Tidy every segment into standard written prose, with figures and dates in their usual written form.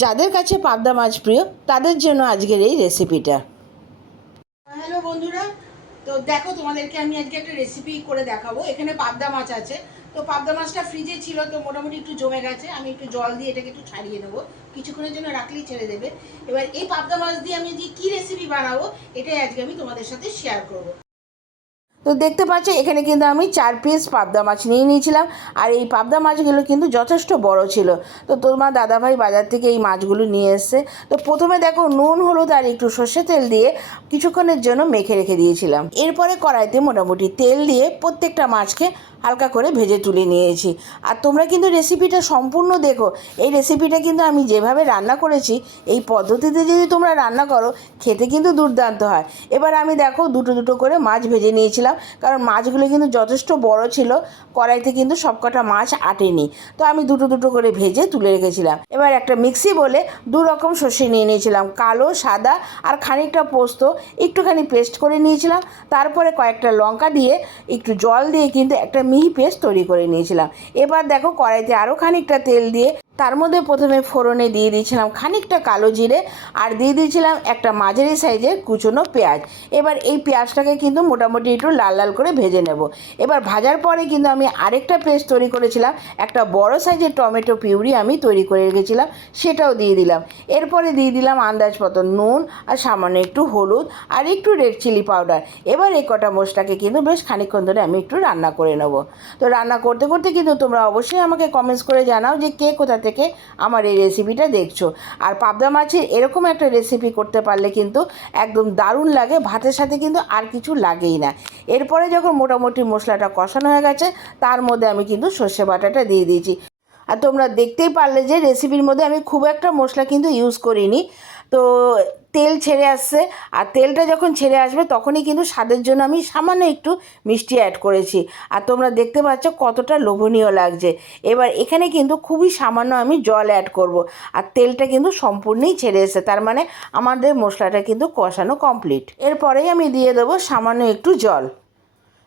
যাদের কাছে পাবদা মাছ প্রিয় তাদের জন্য আজকের এই রেসিপিটা। হ্যালো বন্ধুরা, তো দেখো তোমাদেরকে আমি আজকে একটা রেসিপি করে দেখাবো। এখানে পাবদা মাছ আছে। তো পাবদা মাছটা ফ্রিজে ছিল, তো মোটামুটি একটু জমে গেছে। আমি একটু জল দিয়ে এটাকে একটু ছাড়িয়ে নেবো, কিছুক্ষণের জন্য রাখলেই ছেড়ে দেবে। এবার এই পাবদা মাছ দিয়ে আমি যে কী রেসিপি বানাবো এটাই আজকে আমি তোমাদের সাথে শেয়ার করবো। তো দেখতে পাচ্ছ এখানে কিন্তু আমি 4 পিস পাবদা মাছ নিয়ে নিয়েছিলাম। আর এই পাবদা মাছগুলো কিন্তু যথেষ্ট বড় ছিল। তো তোমার দাদাভাই বাজার থেকে এই মাছগুলো নিয়ে এসছে। তো প্রথমে দেখো নুন হলুদ আর একটু সর্ষে তেল দিয়ে কিছুক্ষণের জন্য মেখে রেখে দিয়েছিলাম। এরপরে কড়াইতে মোটামুটি তেল দিয়ে প্রত্যেকটা মাছকে হালকা করে ভেজে তুলে নিয়েছি। আর তোমরা কিন্তু রেসিপিটা সম্পূর্ণ দেখো। এই রেসিপিটা কিন্তু আমি যেভাবে রান্না করেছি এই পদ্ধতিতে যদি তোমরা রান্না করো খেতে কিন্তু দুর্দান্ত হয়। এবার আমি দেখো দুটো দুটো করে মাছ ভেজে নিয়েছিলাম, কারণ মাছগুলো কিন্তু যথেষ্ট বড় ছিল, কড়াইতে কিন্তু সবকটা মাছ আটেনি। তো আমি দুটো দুটো করে ভেজে তুলে রেখেছিলাম। এবার একটা মিক্সি বলে দু রকম সর্ষে নিয়ে নিয়েছিলাম, কালো সাদা আর খানিকটা পোস্ত একটুখানি পেস্ট করে নিয়েছিলাম। তারপরে কয়েকটা লঙ্কা দিয়ে একটু জল দিয়ে কিন্তু একটা মিহি পেস্ট তৈরি করে নিয়েছিলাম। এবার দেখো কড়াইতে আরও খানিকটা তেল দিয়ে তার মধ্যে প্রথমে ফোড়নে দিয়ে দিয়েছিলাম খানিকটা কালো জিরে আর দিয়ে দিয়েছিলাম একটা মাঝারি সাইজের কুচনো পেঁয়াজ। এবার এই পেঁয়াজটাকে কিন্তু মোটামুটি একটু লাল লাল করে ভেজে নেব। এবার ভাজার পরে কিন্তু আমি আরেকটা পেস্ট তৈরি করেছিলাম, একটা বড় সাইজের টমেটো পিউরি আমি তৈরি করে রেখেছিলাম, সেটাও দিয়ে দিলাম। এরপরে দিয়ে দিলাম আন্দাজ মতো নুন আর সামান্য একটু হলুদ আর একটু রেড চিলি পাউডার। এবার এই কটা মশলাকে কিন্তু বেশ খানিকক্ষণ ধরে আমি একটু রান্না করে নেব। তো রান্না করতে করতে কিন্তু তোমরা অবশ্যই আমাকে কমেন্টস করে জানাও যে কে কোথা থেকে আমার এই রেসিপিটা দেখছো। আর পাবদা মাছের এরকম একটা রেসিপি করতে পারলে কিন্তু একদম দারুণ লাগে, ভাতের সাথে কিন্তু আর কিছু লাগেই না। এরপরে যখন মোটামুটি মশলাটা কষানো হয়ে গেছে তার মধ্যে আমি কিন্তু সর্ষে বাটাটা দিয়ে দিয়েছি। আর তোমরা দেখতেই পারলে যে রেসিপির মধ্যে আমি খুব একটা মশলা কিন্তু ইউজ করিনি। তো তেল ছেড়ে আসছে, আর তেলটা যখন ছেড়ে আসবে তখনই কিন্তু স্বাদের জন্য আমি সামান্য একটু মিষ্টি অ্যাড করেছি। আর তোমরা দেখতে পাচ্ছ কতটা লোভনীয় লাগছে। এবার এখানে কিন্তু খুবই সামান্য আমি জল অ্যাড করব। আর তেলটা কিন্তু সম্পূর্ণই ছেড়ে এসেছে, তার মানে আমাদের মশলাটা কিন্তু কষানো কমপ্লিট। এরপরেই আমি দিয়ে দেবো সামান্য একটু জল।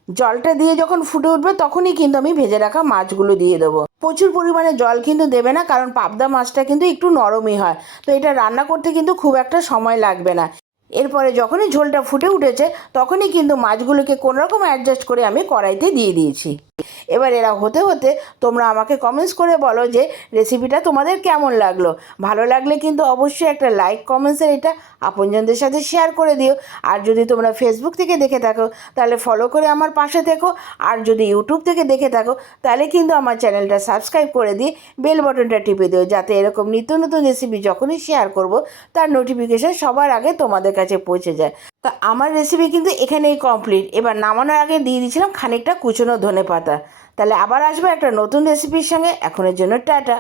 জলটা দিয়ে যখন ফুটে উঠবে তখনই কিন্তু আমি ভেজে রাখা মাছগুলো দিয়ে দেবো। প্রচুর পরিমাণে জল কিন্তু দেবে না, কারণ পাবদা মাছটা কিন্তু একটু নরমই হয়। তো এটা রান্না করতে কিন্তু খুব একটা সময় লাগবে না। এরপরে যখনই ঝোলটা ফুটে উঠেছে তখনই কিন্তু মাছগুলোকে কোনোরকম অ্যাডজাস্ট করে আমি কড়াইতে দিয়ে দিয়েছি। এবার এরা হতে হতে তোমরা আমাকে কমেন্টস করে বলো যে রেসিপিটা তোমাদের কেমন লাগলো। ভালো লাগলে কিন্তু অবশ্যই একটা লাইক কমেন্টসের এটা আপনজনদের সাথে শেয়ার করে দিও। আর যদি তোমরা ফেসবুক থেকে দেখে থাকো তাহলে ফলো করে আমার পাশে থেকো। আর যদি ইউটিউব থেকে দেখে থাকো তাহলে কিন্তু আমার চ্যানেলটা সাবস্ক্রাইব করে দিয়ে বেল বাটনটা টিপে দিও, যাতে এরকম নিত্য নতুন রেসিপি যখনই শেয়ার করব তার নোটিফিকেশান সবার আগে তোমাদের কাছে পৌঁছে যায়। তা আমার রেসিপি কিন্তু এখানেই কমপ্লিট। এবার নামানোর আগে দিয়ে দিয়েছিলাম খানিকটা কুচনো ধনেপাতা। তাহলে আবার আসবো একটা নতুন রেসিপির সঙ্গে। এখনের জন্য টাটা।